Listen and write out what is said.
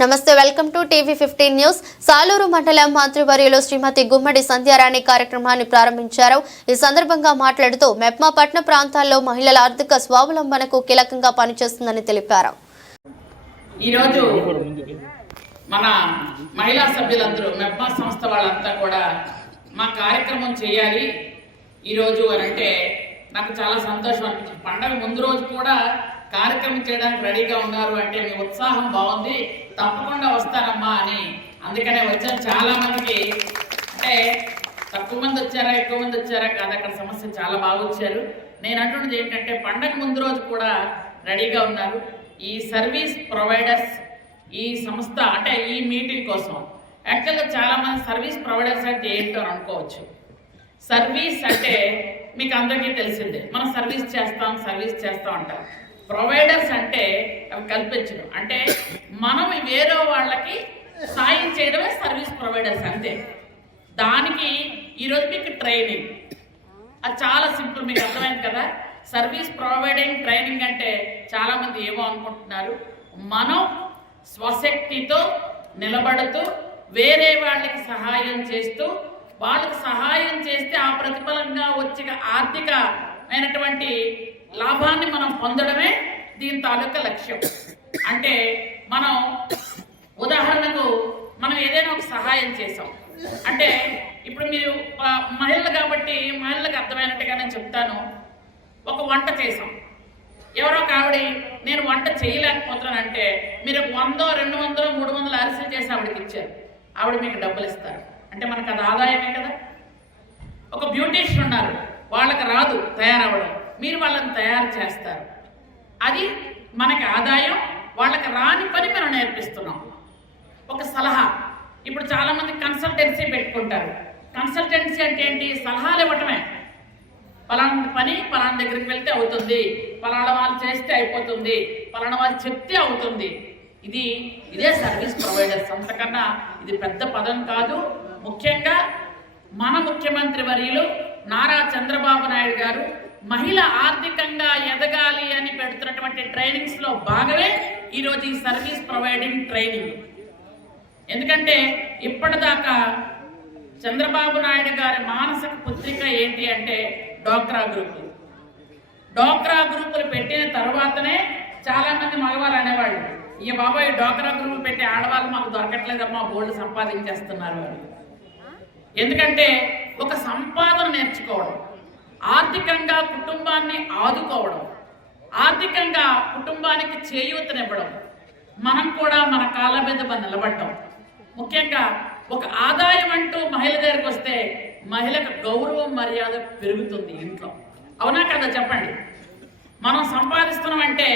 నమస్తే, welcome to TV 15 news. Saluru మండలం మంత్రివర్యులు శ్రీమతి గుమ్మడి సంధ్యారాణి కార్యక్రమాన్ని ప్రారంభించారు. ఈ సందర్భంగా మాట్లాడుతూ మెప్మా పట్టణ ప్రాంతాల్లో మహిళల ఆర్థిక స్వావలంబనకు కీలకంగా పనిచేస్తుందని తెలిపారు. ఈరోజు మన మహిళా సభ్యులందరూ మెప్మా సంస్థ వాళ్ళంతా కూడా మా కార్యక్రమం చేయాలి ఈరోజు అని అంటే నాకు చాలా సంతోషం అనిపించింది. పండగ ముందు రోజు కూడా కార్యక్రమం చేయడానికి రెడీగా ఉన్నారు అంటే మీ ఉత్సాహం బాగుంది, తప్పకుండా వస్తానమ్మా అని. అందుకనే వచ్చాను. చాలా మందికి అంటే తక్కువ మంది వచ్చారా ఎక్కువ మంది వచ్చారా కాదు, అక్కడ సమస్య చాలా బాగా వచ్చారు. నేను అంటున్నది ఏంటంటే పండగ ముందు రోజు కూడా రెడీగా ఉన్నారు. ఈ సర్వీస్ ప్రొవైడర్స్ ఈ సంస్థ అంటే ఈ మీటింగ్ కోసం యాక్చువల్గా చాలా మంది సర్వీస్ ప్రొవైడర్స్ అంటే ఏంటో అనుకోవచ్చు. సర్వీస్ అంటే మీకు అందరికీ తెలిసిందే, మనం సర్వీస్ చేస్తాం అంటారు. ప్రొవైడర్స్ అంటే అవి కల్పించడం, అంటే మనం వేరే వాళ్ళకి సాయం చేయడమే సర్వీస్ ప్రొవైడర్స్ అంతే. దానికి ఈరోజు మీకు ట్రైనింగ్, అది చాలా సింపుల్, మీకు అర్థమైంది కదా. సర్వీస్ ప్రొవైడింగ్ ట్రైనింగ్ అంటే చాలా మంది ఏమో అనుకుంటున్నారు. మనం స్వశక్తితో నిలబడుతూ వేరే వాళ్ళకి సహాయం చేస్తూ వాళ్ళకి సహాయం చేస్తే ఆ ప్రతిఫలంగా వచ్చే ఆర్థికమైనటువంటి లాభాన్ని మనం పొందడమే దీని తాలూకా లక్ష్యం. అంటే మనం ఉదాహరణకు మనం ఏదైనా ఒక సహాయం చేసాం అంటే ఇప్పుడు మీరు మహిళలు కాబట్టి మహిళలకు అర్థమైనట్టుగా నేను చెప్తాను. ఒక వంట చేసాం, ఎవరో కావిడి నేను వంట చేయలేకపోతున్నానంటే మీరు 100, 200, 300 అరిసెలు చేసి ఆవిడకి ఇచ్చారు, ఆవిడ మీకు డబ్బులు ఇస్తారు. అంటే మనకు అది ఆదాయమే కదా. ఒక బ్యూటీషియన్ ఉన్నారు, వాళ్ళకి రాదు తయారవ్వడం, మీరు వాళ్ళని తయారు చేస్తారు, అది మనకి ఆదాయం. వాళ్ళకి రాని పని మనం నేర్పిస్తున్నాం. ఒక సలహా, ఇప్పుడు చాలామంది కన్సల్టెన్సీ పెట్టుకుంటారు. కన్సల్టెన్సీ అంటే ఏంటి? సలహాలు ఇవ్వటమే. పలానా పని పలానా దగ్గరికి వెళ్తే అవుతుంది, పలానా వాళ్ళు చేస్తే అయిపోతుంది, పలానా వాళ్ళు చెప్తే అవుతుంది. ఇదే సర్వీస్ ప్రొవైడర్స్. అంతకన్నా ఇది పెద్ద పదం కాదు. ముఖ్యంగా మన ముఖ్యమంత్రి వర్యులు నారా చంద్రబాబు నాయుడు గారు మహిళ ఆర్థికంగా ఎదగాలి అని పెడుతున్నటువంటి ట్రైనింగ్స్ లో భాగమే ఈరోజు ఈ సర్వీస్ ప్రొవైడింగ్ ట్రైనింగ్. ఎందుకంటే ఇప్పటిదాకా చంద్రబాబు నాయుడు గారి మానసిక పుత్రిక ఏంటి అంటే డ్వాక్రా గ్రూపులు. డ్వాక్రా గ్రూపులు పెట్టిన తర్వాతనే చాలా మంది మగవాళ్ళు అనేవాళ్ళు, ఈ బాబాయ్ డ్వాక్రా గ్రూపులు పెట్టి ఆడవాళ్ళు మాకు దొరకట్లేదమ్మా, బోల్డ్ సంపాదించేస్తున్నారు అని. ఎందుకంటే ఒక సంపాదన నేర్చుకోవడం, ఆర్థికంగా కుటుంబాన్ని ఆదుకోవడం, ఆర్థికంగా కుటుంబానికి చేయూతనివ్వడం, మనం కూడా మన కాళ్ళ మీద నిలబడటం. ముఖ్యంగా ఒక ఆదాయం అంటూ మహిళ దగ్గరికి వస్తే మహిళకు గౌరవం మర్యాద పెరుగుతుంది ఇంట్లో. అవునా కదా చెప్పండి. మనం సంపాదిస్తున్నామంటే